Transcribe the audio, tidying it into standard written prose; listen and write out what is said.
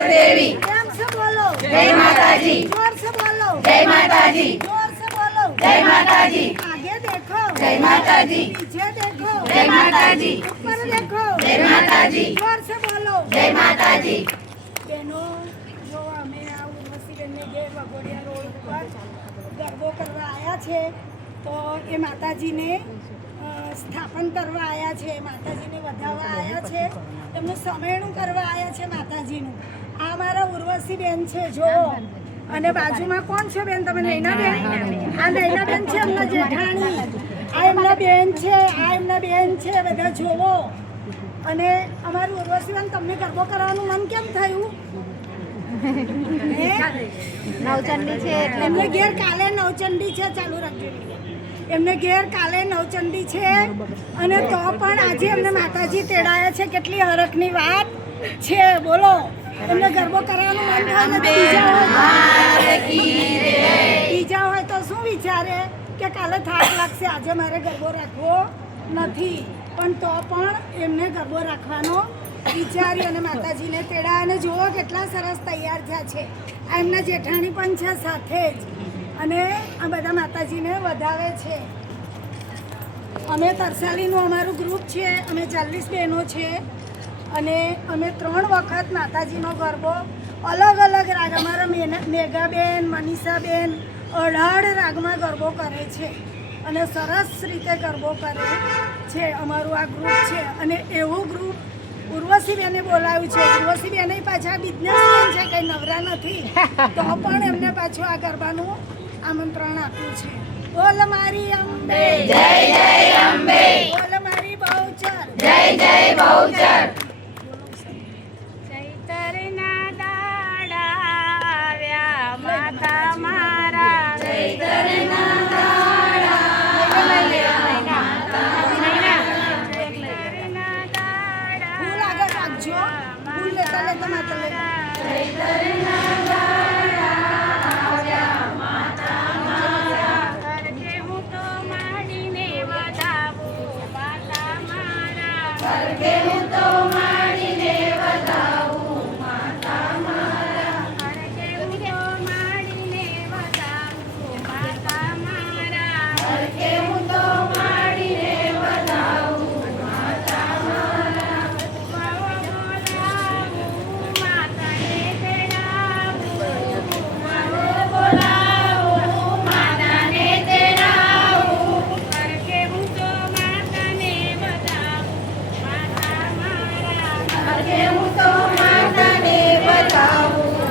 देवी प्रेम से बोलो जय माता जी। जोर से बोलो जय माता जी। जोर से बोलो जय माता जी। आगे देखो जय माता जी। पीछे देखो जय माता जी। ऊपर देखो जय माता जी। जोर से बोलो जय माता जी। बहनों जो અમે આ ઉર્વશીબેનને ઘેર વઘોડિયા રોડ ઉપર ગરબો કરવા આવ્યા છે તો એ માતાજીને સ્થાપન કરવા આવ્યા છે, માતાજીને વધાવવા આવ્યા છે, એમનું સમેણું કરવા આવ્યા છે માતાજીનું। આ મારા ઉર્વશીબેન છે જો, અને બાજુમાં કોણ છે બેન? તમે નૈનાબેન? આ નૈનાબેન છે એમના જેઠાણી, આ એમના બેન છે, આ એમના બેન છે, બધા જોવો। અને અમારું ઉર્વશીબેન તમને ગરબો કરવાનું મન કેમ થયું? નવચંડી છે એટલે એમને ઘેર કાલે નવચંડી છે, ચાલુ રાખજો। એમને ઘેર કાલે નવચંડી છે અને તો પણ આજે એમને માતાજી તેડાયા છે, કેટલી હરખની વાત છે બોલો। એમને ગરબો કરવાનું મન થાય ને બીજા હોય તો શું વિચારે કે કાલે થાક લાગશે, આજે મારે ગરબો રાખવો નથી, પણ તો પણ એમને ગરબો રાખવાનો વિચારી અને માતાજીને તેડા। અને જુઓ કેટલા સરસ તૈયાર થયા છે, આ એમના જેઠાણી પણ છે સાથે જ, અને આ બધા માતાજીને વધાવે છે। અમે તરસાલીનું અમારું ગ્રુપ છે, અમે 40 બહેનો છે અને અમે 3 વખત માતાજીનો ગરબો અલગ અલગ રાગ, અમારા મેઘાબેન, મનીષાબેન 18 રાગમાં ગરબો કરે છે અને સરસ રીતે ગરબો કરે છે અમારું આ ગ્રુપ છે। અને એવું ગ્રુપ ઉર્વશીબેને બોલાવ્યું છે, ઉર્વશીબેને પાછા બિઝનેસમેન છે, કંઈ નવરા નથી, તો પણ એમને પાછું આ ગરબાનું આમંત્રણ આપ્યું છે। બોલ મારી અંબે जय जय अम्बे। બોલ મારી બહુચર जय जय बहुचर। ચૈતરના દાડા આવ્યા માતા મારા ચૈતરના દાડા આવ્યા ચૈતરના દાડા ફૂલ આગળ રાખજો, ફૂલ લેતા લેતા માતા લેતા કરકે હું તો માંડીને વધાવું માતા મારા કે હું તો માંડીને વધાવું માતા મારા। કરકે હું તો માંડીને વધાવું માતા મારા કે હું તો માંડીને વધાવું માતા મારા। બોલાવું માતાને તેડાવું બોલાવું માતાને તેડાવું કરકે હું તો માતાને વધાવું માતા મારા કે હું તો માતાને વધાવું